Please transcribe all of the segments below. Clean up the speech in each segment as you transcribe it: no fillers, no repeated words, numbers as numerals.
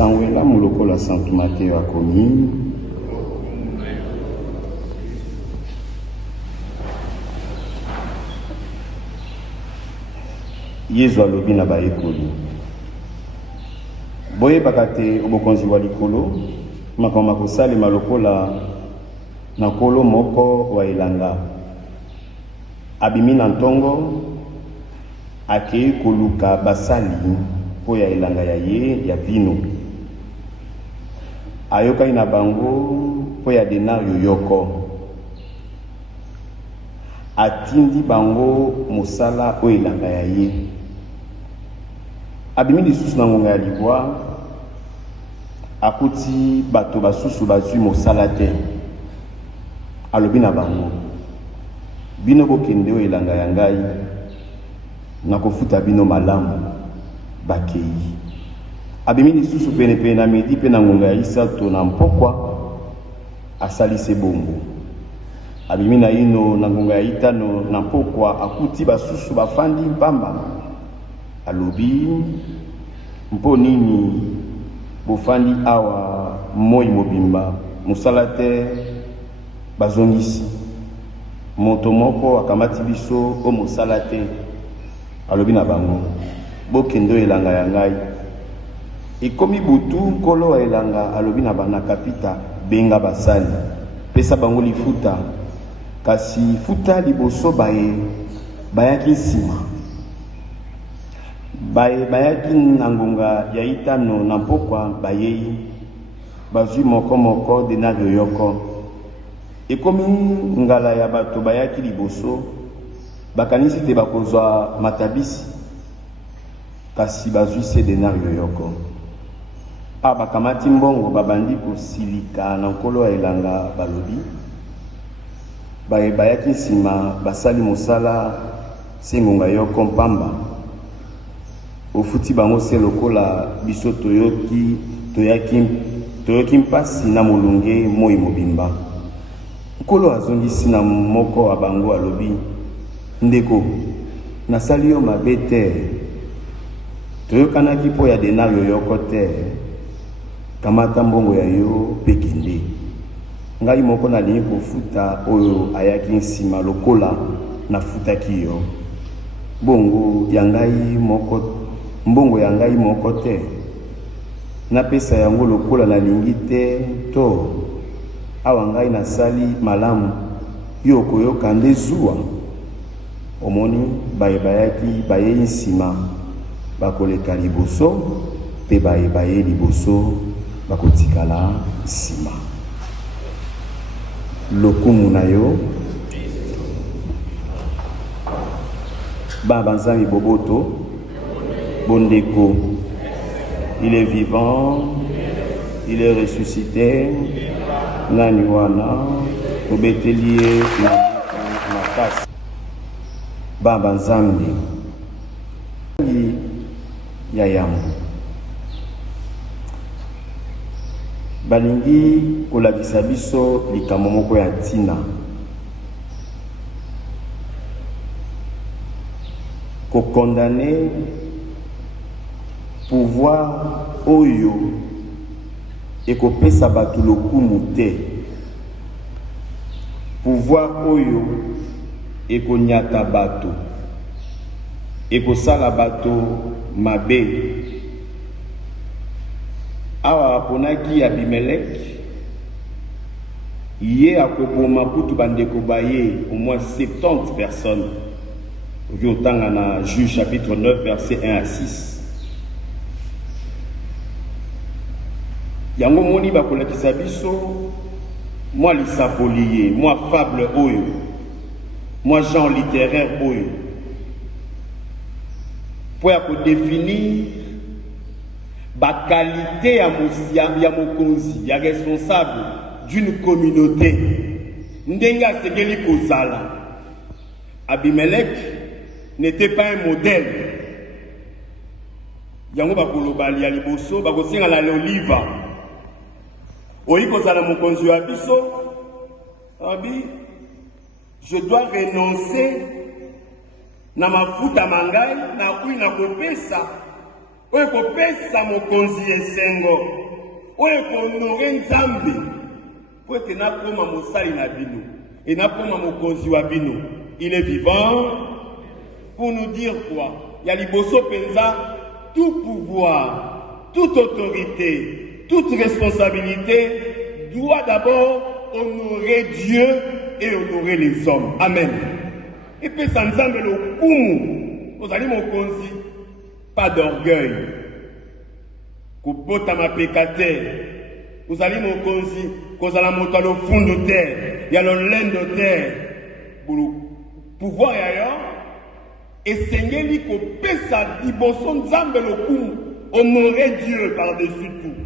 Sangwela muloko la Saint Matthieu a commis. Yezu alobi na baekoli. Boye bakate obokonzi wa likolo, makoma kosali malokola na kolo moko wa elanga. Abimi na ntongo, akei koluka basali po ya elanga ya ye ya vino. Ayokai na bango po ya denario yoko. Atindi bango mosala o elanga ya ye. Abimi lisusu na ngonga ya libwa, akuti bato basusu bazwi mosala te. Alobi na bango, bino bokende o elanga ya ngai, na kofuta bino malamu bakei. Abimi lisusu pene na midi pe na ngonga ya isato na mpokwa, asalise bongo. Abimi na ino na ngonga ya itano na mpokwa, akuti basusu bafandi mpamba. Alobi, mpo nini bofandi awa moi mobimba, musala te bazongisi. Moto moko akamati biso o musala te. Alobi na bango, bokendo elanga ya ngai. Ikomi butu nkolo wa elanga alobi na bana kapita, benga basali, pesa bango lifuta. Kasi futa liboso bayaki nsima. Bayaki na ngonga ya itano na mpokwa bayei, bazwi moko denario yoko. Ekomi ngala ya bato bayaki liboso, bakanisi te bakozwa matabisi, kasi bazwi se denario yoko. Bakamati mbongo babandi kosilika na nkolo ya elanga balobi, bayaki nsima basali mosala se ngonga yoko mpamba. Ofuti bango se lokola biso toyaki mpasi na molunge moi mobimba. Nkolo azongisi na moko wa bango alobi, ndeko, nasali yo mabe te. Toyokanaki po ya denario yoko te. Kamata mbongo ya yo pekende. Ngai moko nalingi kofuta oyo ayaki nsima lokola nafutaki yo. Mbongo ya ngai moko te. Napesa yango lokola nalingi te to. Awa ngai nasali malamu, yo koyoka nde zuwa. Omoni bayei nsima bakoleka liboso, pe baye liboso bakotikala nsima. Lokumu na yo Baba Nzambi boboto bondeko, il est vivant, il est ressuscité. Nani wana obetelie na makasi. Baba Nzambi ya yambo balingi kolakisa biso likambo moko ya ntina. Kokondane pouvoir oyo ekopesa bato lokumu te. Pouvoir oyo ekonyata bato, ekosala bato mabe. Awa aponaki Abimelech, ye akoboma kutu bandeko baye au moins 70 personnes. Autant na Juge chapitre 9 verset 1 à 6. Yango moni bakolakisa biso moi lisapoli, moi fable oyo, moi genre littéraire oyo, pour définir la qualité ya mokonzi, ya responsable d'une communauté. Ndenga segeli kozala. Abimelech n'était pas un modèle. Yango bakolobali ya liboso bakosinga la l'oliva. Oyi kozala mokonzi wa biso, abi je dois renoncer na mafuta mangai na kui na kopesa oyo kopesa mokonzi esengo oyo kohonore nzambe po ete nakoma mosali na bino et nakoma mokonzi wa bino. Il est vivant pour nous dire quoi? Il y a liboso penza, tout pouvoir, toute autorité, toute responsabilité doit d'abord honorer Dieu et honorer les hommes. Amen. Et puis ça nous amène au kumu. Vous allez mon konzi, pas d'orgueil. Kupota ma pécateur. Vous allez mon konzi, vous allez monter au fond de terre. Il y a le laine de terre. Pour le pouvoir ailleurs. Et Seigneur dit qu'on peut ça, liboson zambe le kumu. Honorer Dieu par-dessus tout.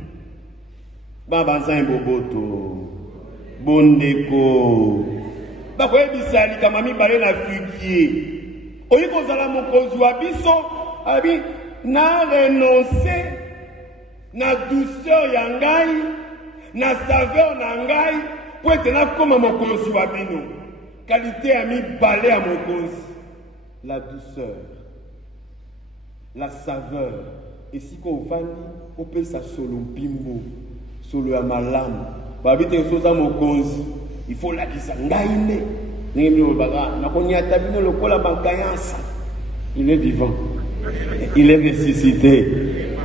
Baba Zan Boboto. Bondeko. Bakoye bisali kamami bale na figuier. Oyi kozala mokonzi wa biso, abi na renoncer na douceur ya ngai, na saveur na ngai, po ete nakoma mokonzi wa bino. Qualité ya mibale ya mokonzi. La douceur, la saveur. Et si qu'on vani, on peut ça solo bimbo, solo ya malamu. Babite soza mokonzi. Il faut la disangaine. Il est vivant. Il est ressuscité.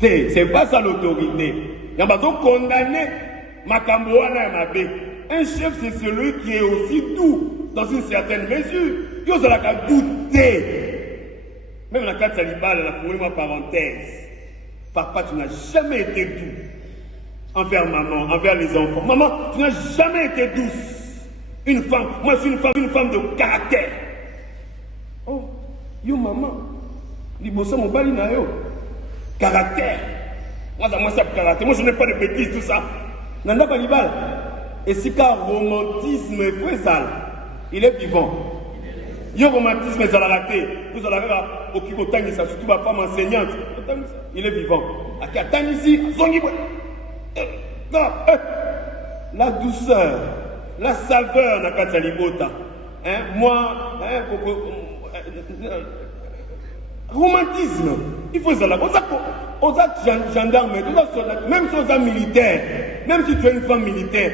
C'est pas ça l'autorité. Il y a pas condamné. Un chef, c'est celui qui est aussi doux dans une certaine mesure. Il y a douter. Même la carte salibale, la première parenthèse. Papa, tu n'as jamais été doux envers maman, envers les enfants. Maman, tu n'as jamais été douce. Une femme, moi je suis une femme de caractère. Oh, yo maman, libosa mobali na yo. Caractère. Moi c'est caractère. Moi je n'ai pas de bêtises, tout ça. Nanda Balibal. Et si car romantisme est présent, il est vivant. Yo romantisme est raté. Vous allez au Kikotang, ça surtout ma femme enseignante. Il est vivant. À Katang ici, la douceur, la saveur na Katsalibota. Moi, romantisme. Il faut ça là. Aux gendarmes, même si aux militaires, même si tu es une femme militaire,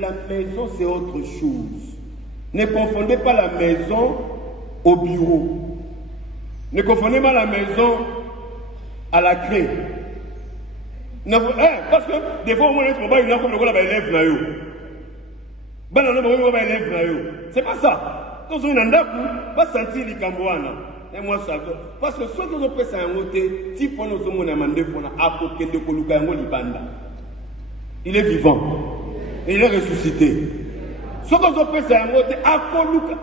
la maison c'est autre chose. Ne confondez pas la maison au bureau. Ne confondez pas la maison à la clé. Parce que des fois, on a une élève. C'est pas ça. Quand on a pas sentir les Cambouana. Et moi, ça veut. Parce que soit on peut s'envoter, si on a demandé pour à côté de Kolukango Libanda. Il est vivant. Il est ressuscité. Soit on peut s'envoter à Koluka.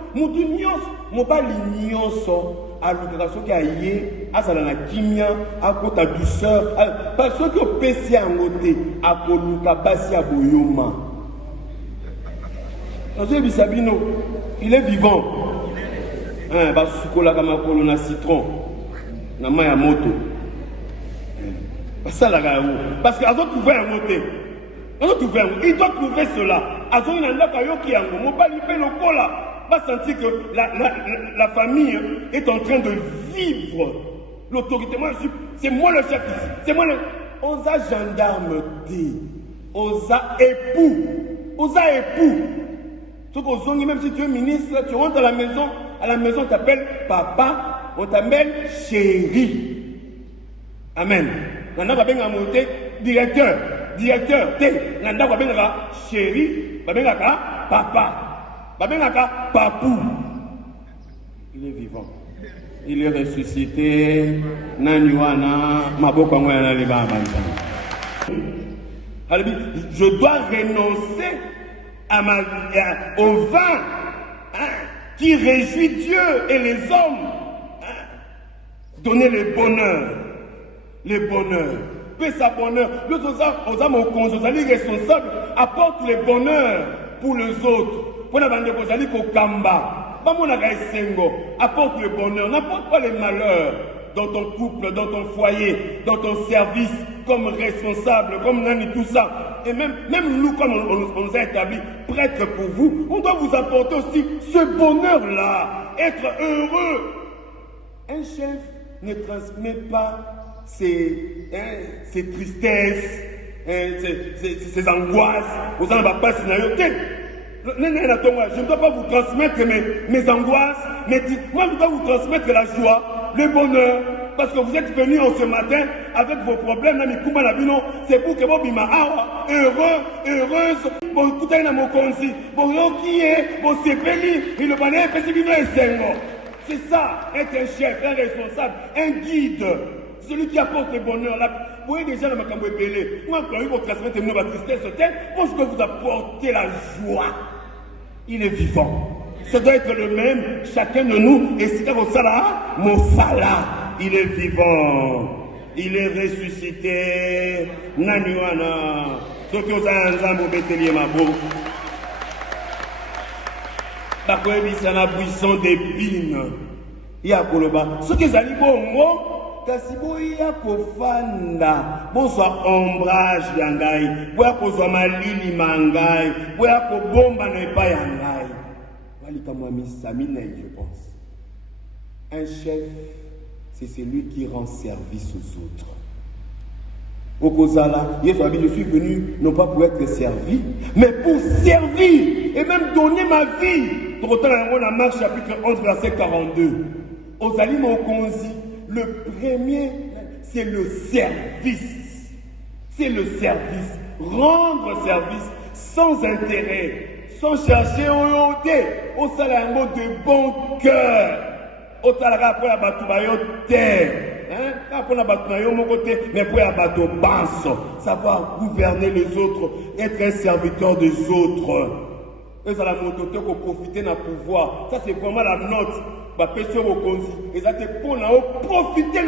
Mon pas l'ignorance. À l'opération qui a yé, à la kimia, à côté de douceur, parce que au PC en côté, à Koluka, Bassi à Boyoma. Il est vivant. Parce citron, na maya moto. Parce que a trouvé un moté. Il doit trouver cela. Azo ina ndaka yoki yango, mo ba lipe lokola. Va sentir que la famille est en train de vivre l'autorité. C'est moi le chef ici. C'est moi le. Osa gendarme dit. Osa époux. Osa époux. Même si tu es ministre, tu rentres à la maison on t'appelle papa, on t'appelle chéri. Amen. Nanda va bien monter directeur, Nanda va bien chéri, va bien papa. Papou. Il est vivant. Il est ressuscité. Je dois renoncer au vin qui réjouit Dieu et les hommes. Donner le bonheur. Le bonheur. Paix sa bonheur. Nous hommes responsables apportent le bonheur pour les autres. Apporte le bonheur, n'apporte pas les malheurs dans ton couple, dans ton foyer, dans ton service, comme responsable, comme nani, tout ça. Et même nous, comme on nous a établi prêtres pour vous, on doit vous apporter aussi ce bonheur-là. être heureux. Un chef ne transmet pas ses tristesses, ses angoisses. Vous en avez pas scénario. Je ne dois pas vous transmettre mes angoisses, moi je dois vous transmettre la joie, le bonheur, parce que vous êtes venus en ce matin avec vos problèmes, c'est pour que vous soyez heureux, heureuse, vous écoutez dans mon conseil, vous c'est ça, être un chef, un responsable, un guide, celui qui apporte le bonheur. Vous voyez déjà dans ma cambo épelé, moi quand vous transmettez ma tristesse, moi je dois vous apporter la joie. Il est vivant. Ça doit être le même, chacun de nous. Et c'est comme ça là, mon salat, il est vivant. Il est ressuscité. Naniwana. Ce que vous avez un zambo bételier ma beau. Bakoué bisana buisson d'épines. Il y a koloba. Ce que vous avez bon, kasi boya kofanda bozwa ombrage ya ngai boya kozwa malili mangai boya kobomba na epai ya ngai walika mwami Samina, je pense. Un chef, c'est celui qui rend service aux autres. Au Kozala, je suis venu non pas pour être servi, mais pour servir et même donner ma vie. Pour autant, dans Marc chapitre 11 verset 42. Ozali Mokonzi. Le premier, c'est le service. C'est le service. Rendre service sans intérêt, sans chercher au thé. Au salaire de bon cœur. Au salaire pour la batubayo terre. Pour la batubayo mon côté, mais pour la bateau basse. Savoir gouverner les autres, être un serviteur des autres. Et ça la moto pour profiter d'un pouvoir. Ça c'est vraiment la note. Et ça te pour profiter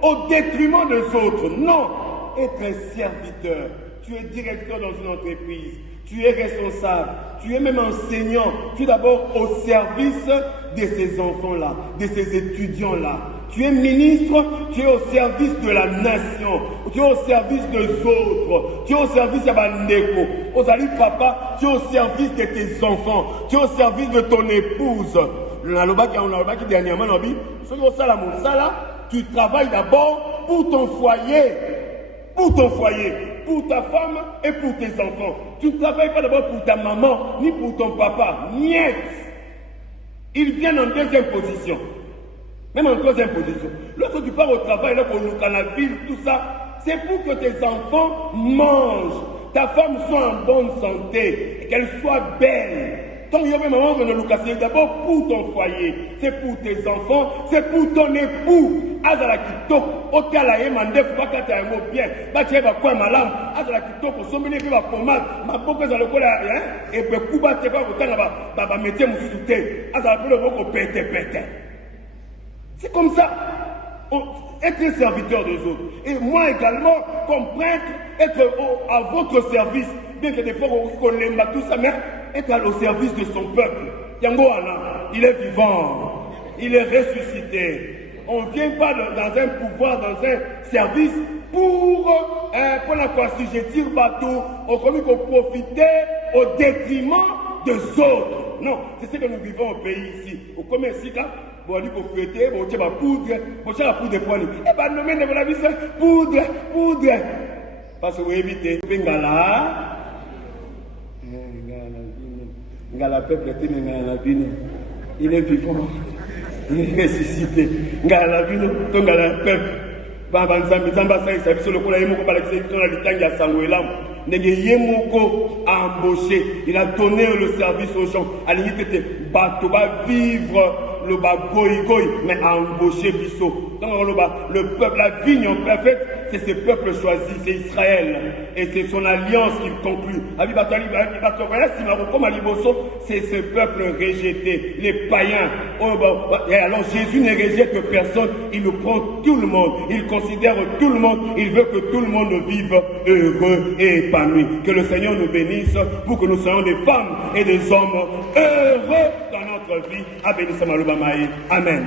au détriment des autres. Non, être un serviteur. Tu es directeur dans une entreprise. Tu es responsable. Tu es même enseignant. Tu es d'abord au service de ces enfants-là, de ces étudiants-là. Tu es ministre, tu es au service de la nation. Tu es au service des autres. Tu es au service de Bandeko. Ozali papa, tu es au service de tes enfants. Tu es au service de ton épouse. Dernièrement, tu travailles d'abord pour ton foyer. Pour ton foyer. Pour ta femme et pour tes enfants. Tu ne travailles pas d'abord pour ta maman, ni pour ton papa. Niet. Ils viennent en deuxième position. Même en troisième position. Lorsque tu pars au travail, là, pour la ville, tout ça, c'est pour que tes enfants mangent. Ta femme soit en bonne santé, qu'elle soit belle. C'est d'abord pour ton foyer, c'est pour tes enfants, c'est pour ton époux. Azala kitoko, otala ye mandef bakata yango bien. Batie ba kwa malamu, azala kitoko, somene pe ba pomade, maboko za lokola hein, et be kuba te ba kotanga ba métier mususu te. Azala pe loboko pete. C'est comme ça. Être un serviteur des autres. Et moi également, comme prêtre, être à votre service. Bien que des fois on l'aime tout ça, mais être au service de son peuple. Yango Ana, il est vivant, il est ressuscité. On ne vient pas dans un pouvoir, dans un service pour la assujettir bateau, on commence à profiter au détriment des autres. Non, c'est ce que nous vivons au pays ici. Au commerce ici, bon, il faut fêter, bon, tu vas poudre, bon, tu vas poudre pour lui. Eh ben, nous mettons la vie, poudre. Parce que vous évitez, Bengala. Ngala peuple était ngala bino. Il est vivant. Il est ressuscité. Ngala bino, to ngala peuple. Baba nzambe nzamba sa isa biso lokola yemoko ba l'exception na litanga ya sangoela. Ndenge yemoko a embauché, il a donné le service aux gens. À l'unité bato ba vivre le bagoïgoï, mais a embauché biso. Le peuple, la vigne en fait, c'est ce peuple choisi, c'est Israël. Et c'est son alliance qu'il conclut. C'est ce peuple rejeté, les païens. Et alors Jésus ne rejette personne, il nous prend tout le monde, il considère tout le monde, il veut que tout le monde vive heureux et épanoui. Que le Seigneur nous bénisse pour que nous soyons des femmes et des hommes heureux dans notre vie. Amen.